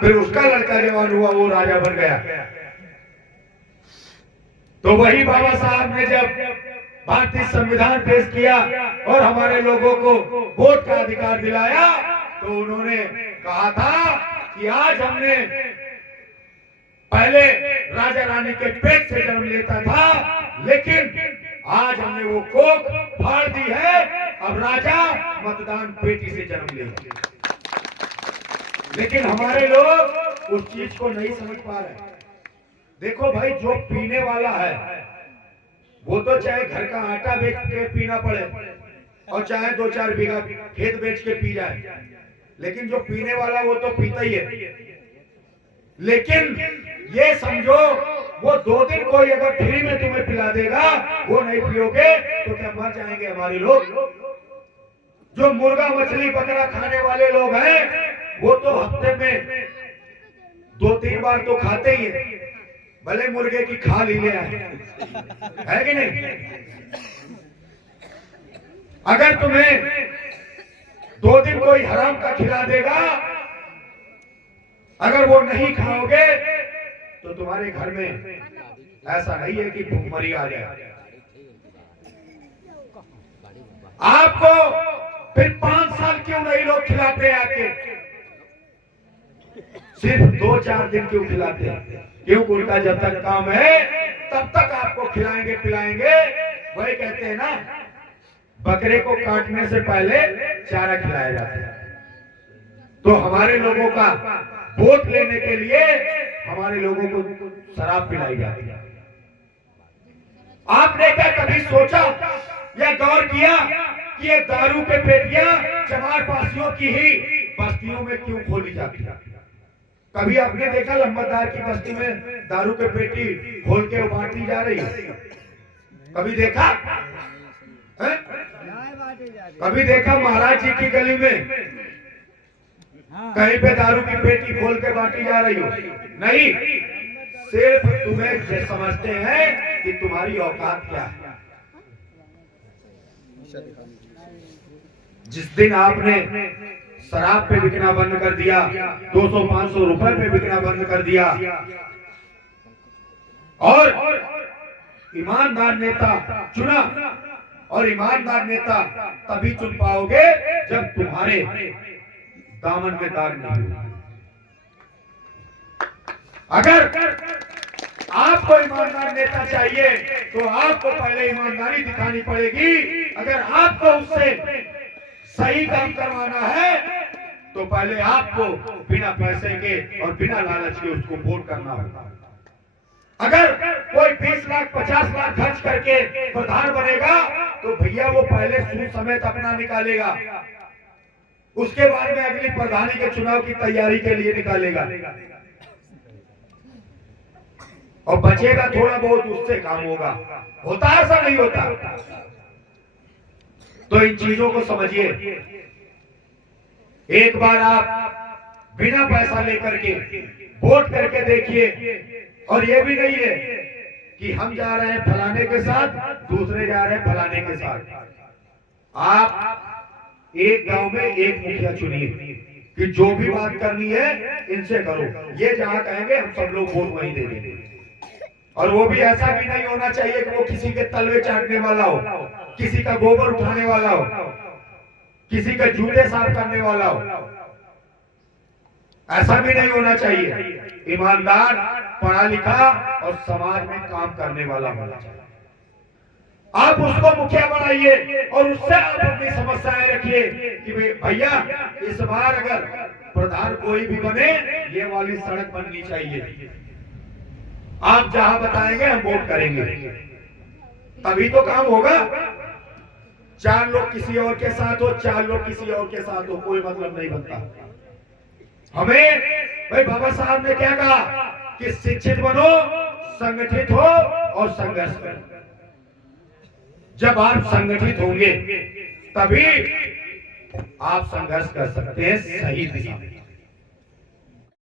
फिर उसका लड़का जवान हुआ, वो राजा बन गया। तो वही बाबा साहब ने जब भारतीय संविधान पेश किया और हमारे लोगों को वोट का अधिकार दिलाया, तो उन्होंने कहा था कि आज हमने पहले राजा रानी के पेट से जन्म लेता था, लेकिन आज हमने वो कोख फाड़ दी है, अब राजा मतदान पेटी से जन्म लेगा। लेकिन हमारे लोग उस चीज को नहीं समझ पा रहे। देखो भाई, जो पीने वाला है वो तो चाहे घर का आटा बेच के पीना पड़े और चाहे 2-4 बीघा खेत बेच के पी जाए, लेकिन जो पीने वाला वो तो पीता ही है। लेकिन ये समझो, वो 2 दिन कोई अगर फ्री में तुम्हें पिला देगा, वो नहीं पियोगे तो क्या मर जाएंगे हमारे लोग? जो मुर्गा मछली बकरा खाने वाले लोग हैं, वो तो हफ्ते में 2-3 बार तो खाते ही है, भले मुर्गे की खा ली ले आए, है कि नहीं? अगर तुम्हें 2 दिन कोई हराम का खिला देगा, अगर वो नहीं खाओगे तो तुम्हारे घर में ऐसा नहीं है कि भूखमरी आ जाए। आपको फिर 5 साल क्यों नहीं लोग खिलाते आके? सिर्फ 2-4 दिन क्यों खिलाते? क्यों? उनका जब तक काम है तब तक आपको खिलाएंगे पिलाएंगे। वही कहते हैं ना, बकरे को काटने से पहले चारा खिलाया जाता है। तो हमारे लोगों का वोट लेने के लिए हमारे लोगों को शराब पिलाई जाती है। आपने क्या कभी सोचा या गौर किया कि ये दारू के पेटियां चमार पासियों की ही बस्तियों में क्यों खोली जाती है? कभी आपने देखा लंबरदार की बस्ती में दारू के पेटी खोल के बांटी जा रही है? कभी देखा है? कभी देखा महाराज जी की गली में कहीं पे दारू की पेटी खोल के बांटी जा रही हो? नहीं, सिर्फ तुम्हें समझते हैं कि तुम्हारी औकात क्या है। जिस दिन आपने शराब पे बिकना बंद कर दिया, 200-500 रुपए पे बिकना बंद कर दिया, और ईमानदार नेता चुना, और ईमानदार नेता तभी चुन पाओगे जब तुम्हारे दामन में दाग नहीं हो। अगर आपको ईमानदार नेता चाहिए तो आपको पहले ईमानदारी दिखानी पड़ेगी। अगर आपको उससे सही काम करवाना है तो पहले आपको बिना पैसे के और बिना लालच के उसको वोट करना होगा। अगर कोई 20 लाख 50 लाख खर्च करके प्रधान बनेगा तो भैया वो पहले सूद समेत अपना निकालेगा, उसके बाद में अगली प्रधानी के चुनाव की तैयारी के लिए निकालेगा, और बचेगा थोड़ा बहुत, उससे काम होगा। होता ऐसा नहीं होता। तो इन चीजों को समझिए। एक बार आप बिना पैसा लेकर के वोट करके देखिए। और ये भी नहीं है कि हम जा रहे हैं फलाने के साथ, दूसरे जा रहे हैं फलाने के साथ। आप एक गांव में एक मुखिया चुनिए कि जो भी बात करनी है इनसे करो। ये जहां कहेंगे हम सब लोग वोट वहीं दे देंगे। और वो भी ऐसा भी नहीं होना चाहिए कि वो किसी के तलवे चाटने वाला हो, किसी का गोबर उठाने वाला हो, किसी का जूते साफ करने वाला हो। ऐसा भी नहीं होना चाहिए। ईमानदार, पढ़ा लिखा और समाज में काम करने वाला होना चाहिए। आप उसको मुखिया बनाइए और उससे आप अपनी समस्याएं रखिए कि भैया इस बार अगर प्रधान कोई भी बने, ये वाली सड़क बननी चाहिए। आप जहां बताएंगे हम वोट करेंगे, तभी तो काम होगा। 4 लोग किसी और के साथ हो, 4 लोग किसी और के साथ हो, कोई मतलब नहीं बनता। हमें भाई बाबा साहब ने क्या कहा कि शिक्षित बनो, संगठित हो और संघर्ष करो। जब आप संगठित होंगे तभी आप संघर्ष कर सकते हैं सही दिशा में।